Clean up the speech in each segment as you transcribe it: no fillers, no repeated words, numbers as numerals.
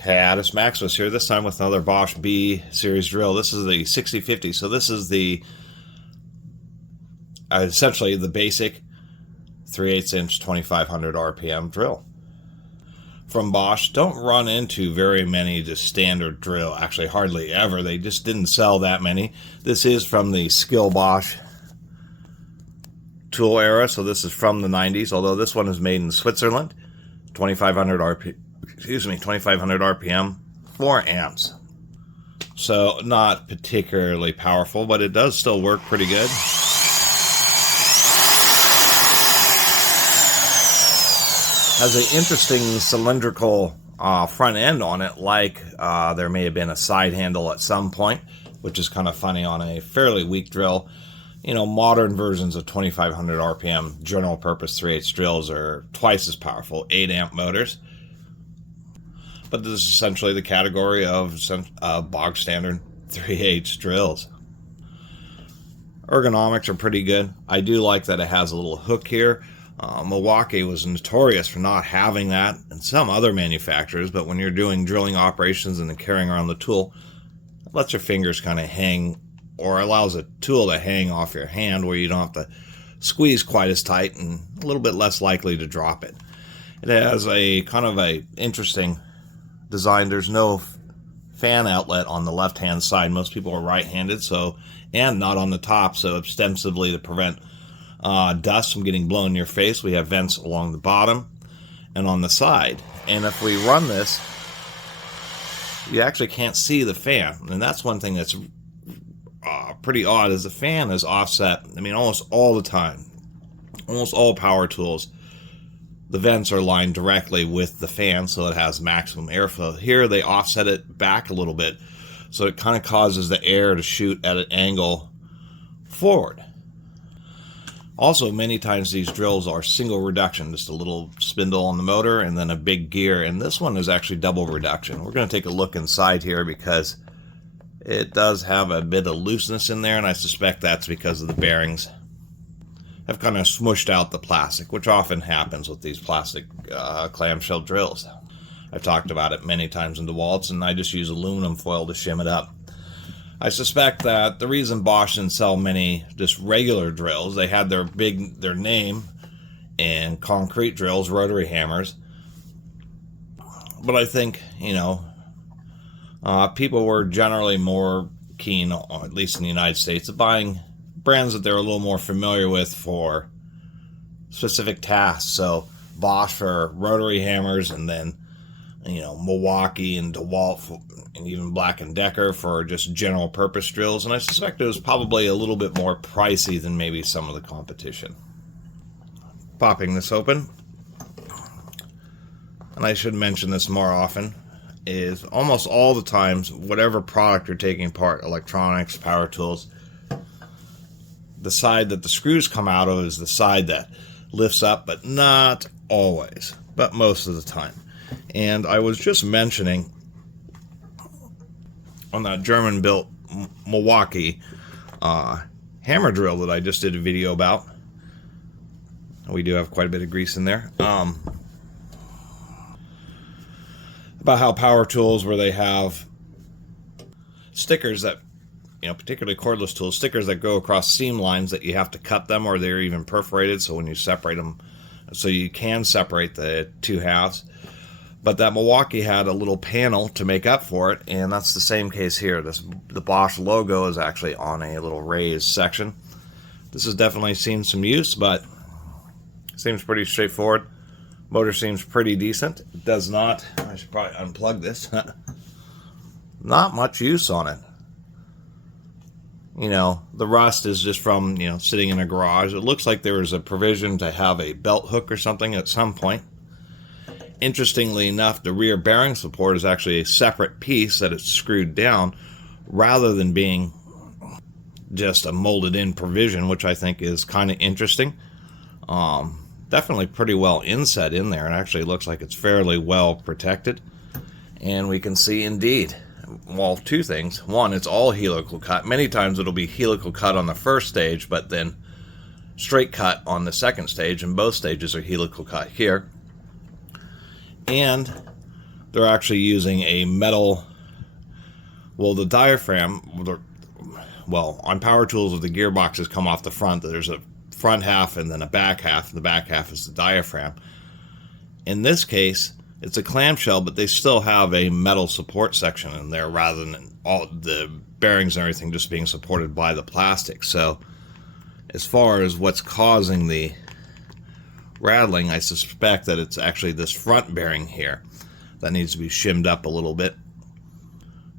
Catus Maximus here, this time with another Bosch B series drill. This is the 6050, so this is the essentially the basic 3/8 inch 2500 RPM drill from Bosch. Don't run into very many just standard drill, actually hardly ever. They just didn't sell that many. This is from the Skill Bosch tool era, so this is from the 90s, although this one is made in Switzerland. 2500 RPM, 4 amps. So not particularly powerful, but it does still work pretty good. Has an interesting cylindrical front end on it, like there may have been a side handle at some point, which is kind of funny on a fairly weak drill. You know, modern versions of 2500 RPM general purpose 3/8 drills are twice as powerful, 8 amp motors. But this is essentially the category of bog standard 3/8 drills. Ergonomics are pretty good. I do like that it has a little hook here. Milwaukee was notorious for not having that, and some other manufacturers, but when you're doing drilling operations and then carrying around the tool, it lets your fingers kind of hang, or allows a tool to hang off your hand where you don't have to squeeze quite as tight and a little bit less likely to drop it. It has a kind of a interesting design. There's no fan outlet on the left hand side. Most people are right-handed, so, and not on the top, so ostensibly to prevent dust from getting blown in your face, we have vents along the bottom and on the side. And if we run this, you actually can't see the fan, and that's one thing that's pretty odd, is the fan is offset. I mean, almost all the time, almost all power tools, the vents are lined directly with the fan, so it has maximum airflow. Here they offset it back a little bit, so it kind of causes the air to shoot at an angle forward. Also, many times these drills are single reduction, just a little spindle on the motor and then a big gear, and this one is actually double reduction. We're going to take a look inside here because it does have a bit of looseness in there, and I suspect that's because of the bearings have kind of smushed out the plastic, which often happens with these plastic clamshell drills. I've talked about it many times in DeWalt's, and I just use aluminum foil to shim it up. I suspect that the reason Bosch didn't sell many just regular drills, they had their name in concrete drills, rotary hammers, but I think, you know, people were generally more keen, at least in the United States, of buying brands that they're a little more familiar with for specific tasks. So Bosch for rotary hammers, and then, you know, Milwaukee and DeWalt and even Black & Decker for just general purpose drills. And I suspect it was probably a little bit more pricey than maybe some of the competition. Popping this open, and I should mention this more often, is almost all the times, whatever product you're taking apart, electronics, power tools, the side that the screws come out of is the side that lifts up, but not always, but most of the time. And I was just mentioning on that German-built Milwaukee hammer drill that I just did a video about. We do have quite a bit of grease in there. About how power tools, where they have stickers that, you know, particularly cordless tools, stickers that go across seam lines that you have to cut them, or they're even perforated, so when you separate them, so you can separate the two halves. But that Milwaukee had a little panel to make up for it, and that's the same case here. The Bosch logo is actually on a little raised section. This has definitely seen some use, but seems pretty straightforward. Motor seems pretty decent. It does not, I should probably unplug this. Not much use on it. You know, the rust is just from, you know, sitting in a garage. It looks like there was a provision to have a belt hook or something at some point. Interestingly enough, the rear bearing support is actually a separate piece that it's screwed down, rather than being just a molded in provision, which I think is kind of interesting. Definitely pretty well inset in there. It actually looks like it's fairly well protected. And we can see indeed, well, two things. One, it's all helical cut. Many times it'll be helical cut on the first stage, but then straight cut on the second stage, and both stages are helical cut here. And they're actually using a metal, well, the diaphragm, well, on power tools, the gearboxes come off the front. There's a front half and then a back half. The back half is the diaphragm. In this case, it's a clamshell, but they still have a metal support section in there rather than all the bearings and everything just being supported by the plastic. So as far as what's causing the rattling, I suspect that it's actually this front bearing here that needs to be shimmed up a little bit.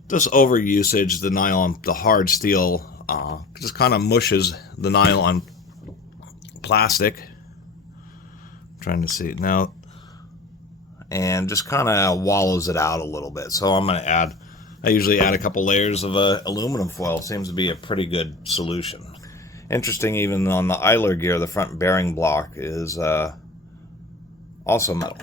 This overusage, the nylon, the hard steel, just kind of mushes the nylon plastic. I'm trying to see it now. And just kind of wallows it out a little bit. So I'm going to add, I usually add a couple layers of aluminum foil. It seems to be a pretty good solution. Interesting, even on the idler gear, the front bearing block is also metal.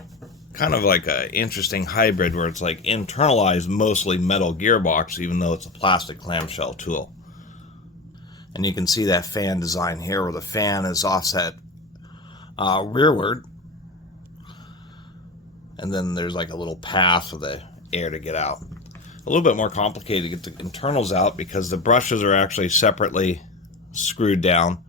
Kind of like an interesting hybrid where it's like internalized mostly metal gearbox, even though it's a plastic clamshell tool. And you can see that fan design here where the fan is offset rearward. And then there's like a little path for the air to get out. A little bit more complicated to get the internals out because the brushes are actually separately screwed down.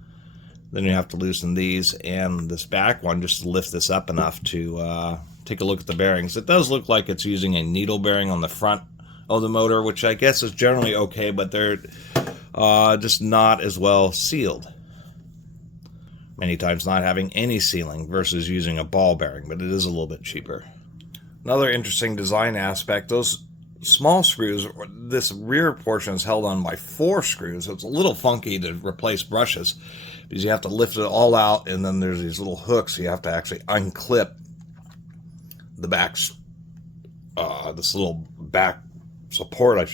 Then you have to loosen these and this back one just to lift this up enough to take a look at the bearings. It does look like it's using a needle bearing on the front of the motor, which I guess is generally okay, but they're just not as well sealed. Many times not having any sealing versus using a ball bearing, but it is a little bit cheaper. Another interesting design aspect, those small screws, this rear portion is held on by 4 screws, so it's a little funky to replace brushes because you have to lift it all out, and then there's these little hooks, so you have to actually unclip the back, this little back support, I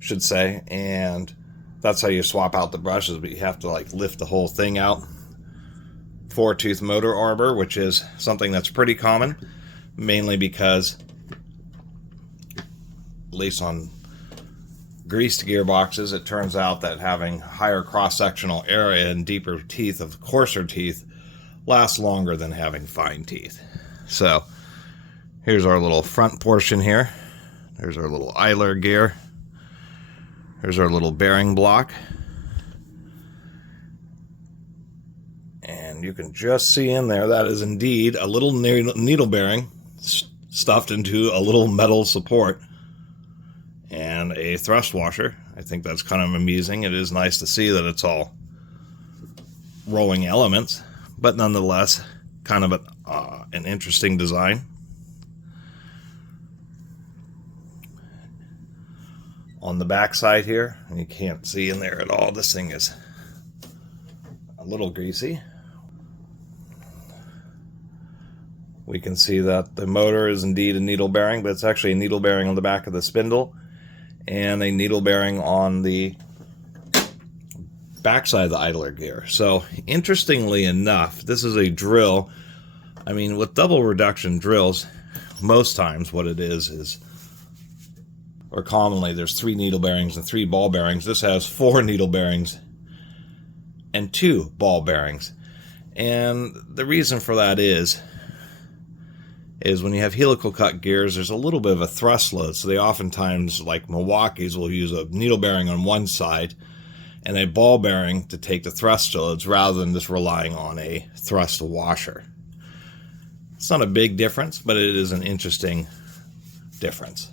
should say, and that's how you swap out the brushes, but you have to like lift the whole thing out. 4-tooth motor arbor, which is something that's pretty common, mainly because, at least on greased gearboxes, it turns out that having higher cross-sectional area and deeper teeth of coarser teeth lasts longer than having fine teeth. So here's our little front portion here. There's our little idler gear. Here's our little bearing block. And you can just see in there that is indeed a little needle bearing stuffed into a little metal support and a thrust washer. I think that's kind of amusing. It is nice to see that it's all rolling elements, but nonetheless kind of an interesting design. On the back side here, and you can't see in there at all, this thing is a little greasy. We can see that the motor is indeed a needle bearing, but it's actually a needle bearing on the back of the spindle and a needle bearing on the backside of the idler gear. So interestingly enough, this is a drill. I mean, with double reduction drills, most times what it is, or commonly, there's 3 needle bearings and 3 ball bearings. This has 4 needle bearings and 2 ball bearings. And the reason for that is when you have helical cut gears, there's a little bit of a thrust load. So they oftentimes, like Milwaukee's, will use a needle bearing on one side and a ball bearing to take the thrust loads rather than just relying on a thrust washer. It's not a big difference, but it is an interesting difference.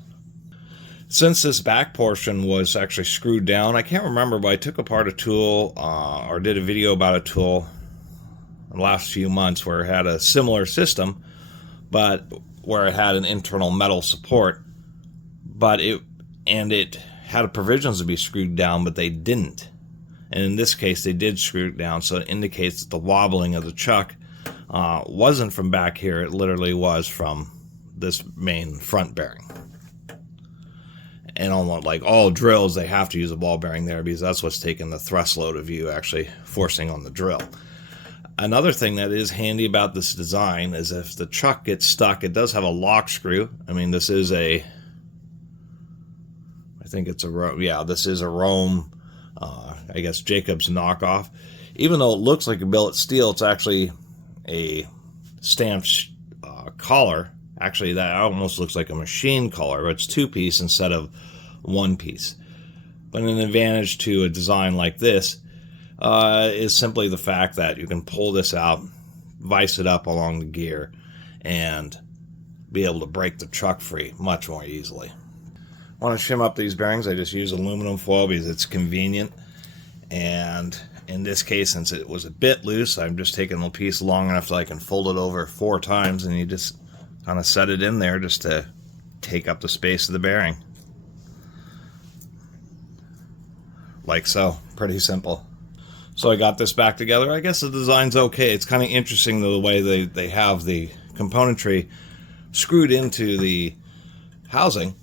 Since this back portion was actually screwed down, I can't remember, but I took apart a tool or did a video about a tool in the last few months where it had a similar system, but where it had an internal metal support, but it had provisions to be screwed down, but they didn't. And in this case, they did screw it down, so it indicates that the wobbling of the chuck wasn't from back here. It literally was from this main front bearing. And on like all drills, they have to use a ball bearing there because that's what's taking the thrust load of you actually forcing on the drill. Another thing that is handy about this design is if the chuck gets stuck, it does have a lock screw. I mean, this is I think it's this is a Rome, I guess Jacob's knockoff. Even though it looks like a billet steel, it's actually a stamped collar Actually, that almost looks like a machine color, but it's 2-piece instead of 1-piece. But an advantage to a design like this is simply the fact that you can pull this out, vise it up along the gear, and be able to break the truck free much more easily. I want to shim up these bearings. I just use aluminum foil because it's convenient. And in this case, since it was a bit loose, I'm just taking a piece long enough so I can fold it over 4 times, and you just kind of set it in there just to take up the space of the bearing. Like so. Pretty simple. So I got this back together. I guess the design's okay. It's kind of interesting the way they have the componentry screwed into the housing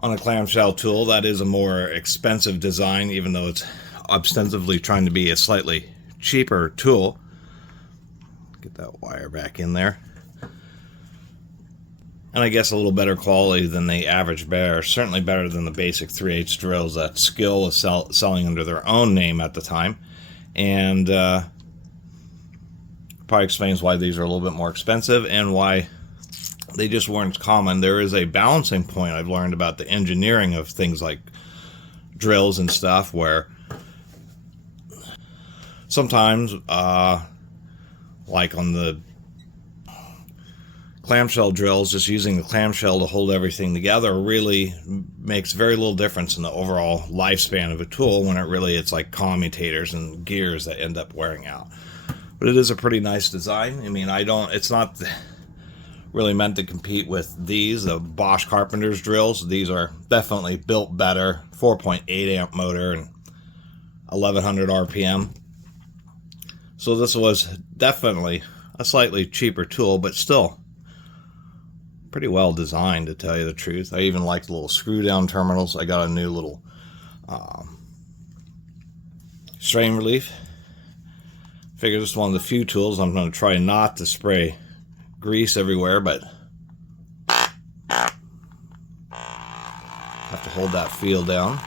on a clamshell tool. That is a more expensive design, even though it's ostensibly trying to be a slightly cheaper tool. Get that wire back in there. And I guess a little better quality than the average bear. Certainly better than the basic 3/8 drills that Skill was selling under their own name at the time. And probably explains why these are a little bit more expensive and why they just weren't common. There is a balancing point I've learned about the engineering of things like drills and stuff, where sometimes, like on the clamshell drills, just using the clamshell to hold everything together really makes very little difference in the overall lifespan of a tool, when it's like commutators and gears that end up wearing out. But it is a pretty nice design. I mean, it's not really meant to compete with the Bosch Carpenter's drills. These are definitely built better, 4.8 amp motor and 1100 RPM. So this was definitely a slightly cheaper tool, but still pretty well designed, to tell you the truth. I even like the little screw down terminals. I got a new little strain relief. Figure this is one of the few tools I'm going to try not to spray grease everywhere, but have to hold that feel down.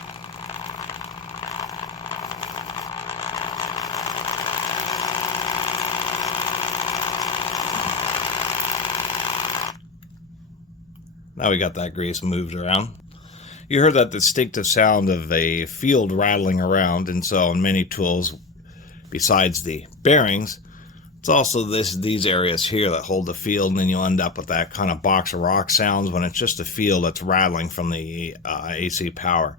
Now we got that grease moved around. You heard that distinctive sound of a field rattling around, and so on many tools, besides the bearings, it's also these areas here that hold the field, and then you'll end up with that kind of box of rock sounds when it's just a field that's rattling from the AC power.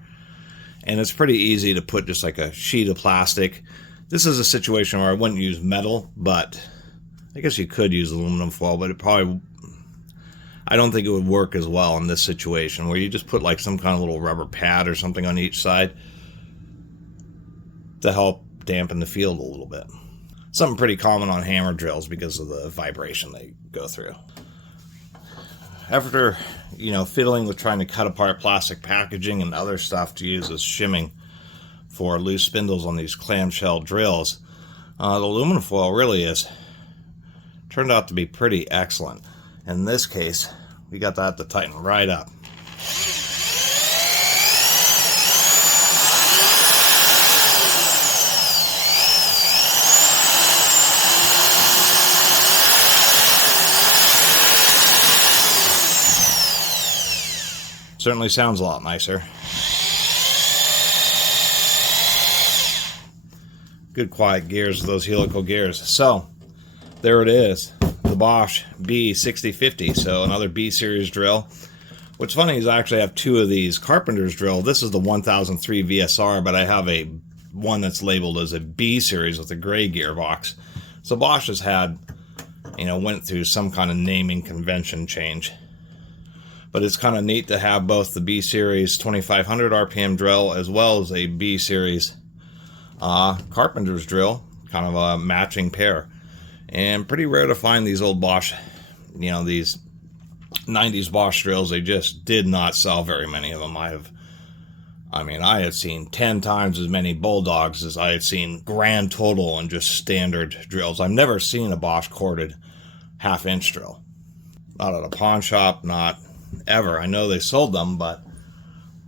And it's pretty easy to put just like a sheet of plastic. This is a situation where I wouldn't use metal, but I guess you could use aluminum foil, but I don't think it would work as well in this situation, where you just put like some kind of little rubber pad or something on each side to help dampen the field a little bit. Something pretty common on hammer drills because of the vibration they go through. After, fiddling with trying to cut apart plastic packaging and other stuff to use as shimming for loose spindles on these clamshell drills, the aluminum foil really has turned out to be pretty excellent. In this case, we got that to tighten right up. Certainly sounds a lot nicer. Good quiet gears, those helical gears. So, there it is. The Bosch B6050, so another B series drill. What's funny is I actually have 2 of these Carpenter's drill. This is the 1003 VSR, but I have one that's labeled as a B series with a gray gearbox. So Bosch has had, went through some kind of naming convention change. But it's kind of neat to have both the B series 2500 RPM drill as well as a B series Carpenter's drill, kind of a matching pair. And pretty rare to find these old Bosch, these 90s Bosch drills. They just did not sell very many of them. I had seen 10 times as many Bulldogs as I had seen grand total in just standard drills. I've never seen a Bosch corded 1/2-inch drill. Not at a pawn shop, not ever. I know they sold them, but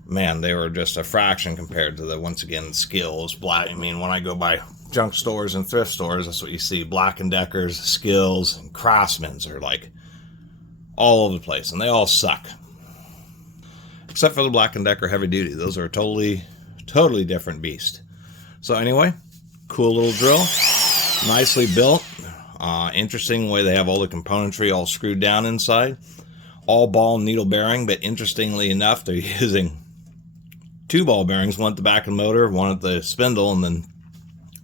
man, they were just a fraction compared to the, once again, Skills, Black. When I go by junk stores and thrift stores, that's what you see. Black & Deckers, Skills, and Craftsman's are like all over the place, and they all suck. Except for the Black & Decker Heavy Duty. Those are a totally different beast. So anyway, cool little drill. Nicely built. Interesting way they have all the componentry all screwed down inside. All ball needle bearing, but interestingly enough, they're using 2 ball bearings, one at the back of the motor, one at the spindle, and then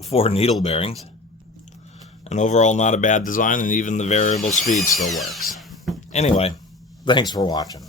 4 needle bearings. And overall, not a bad design, and even the variable speed still works. Anyway, thanks for watching.